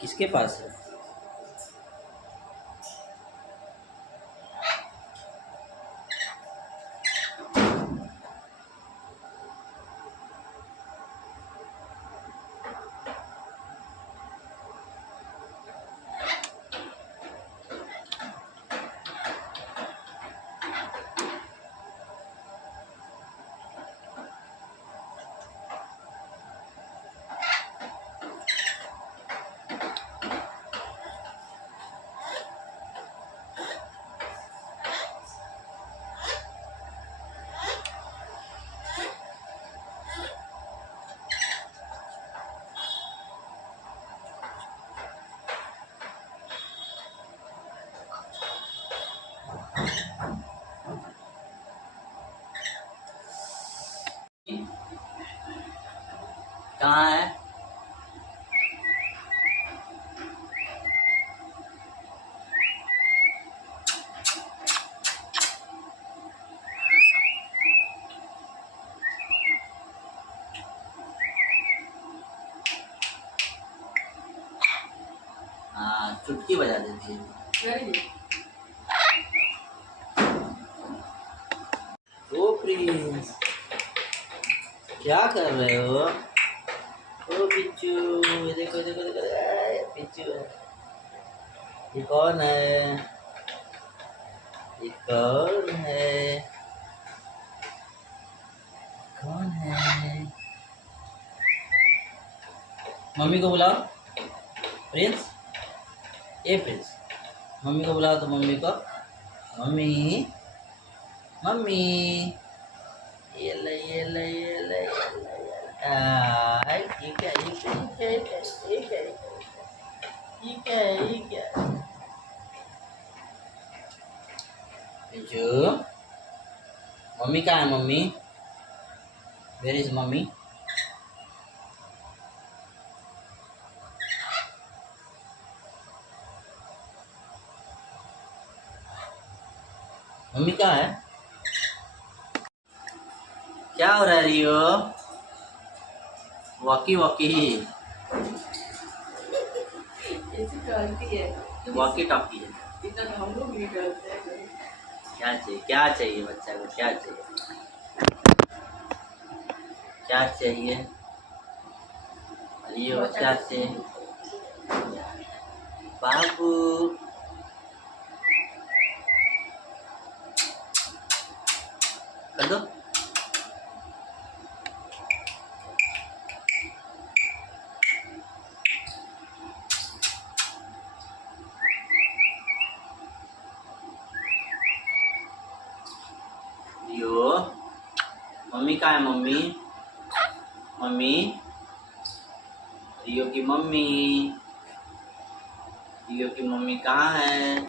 किसके पास है? कहाँ है? हाँ, चुटकी बजा देती है। ओ प्रिंस, क्या कर रहे हो? ओ पिच्चू, देखो देखो देखो, पिच्चू है। ये कौन है? ये कौन है? कौन है? मम्मी को बुलाओ। प्रिंस, ए प्रिंस, मम्मी को बुलाओ तो मम्मी को। मम्मी, मम्मी, ये ले ये ले ये ले ये क्या ये क्या ये क्या ये क्या ये क्या ये क्या? जो मम्मी कहाँ है? Mummy, where is mummy? Mummy कहाँ है? क्या हो रहा है Rio? Walkie talkie, walkie talkie है। क्या चाहिए? क्या चाहिए बच्चा को? क्या चाहिए? क्या चाहिए रियो? क्या चाहिए बाबू? कर दो। रियो, मम्मी कहाँ है? मम्मी, मम्मी, रियो की मम्मी, रियो की मम्मी कहाँ है?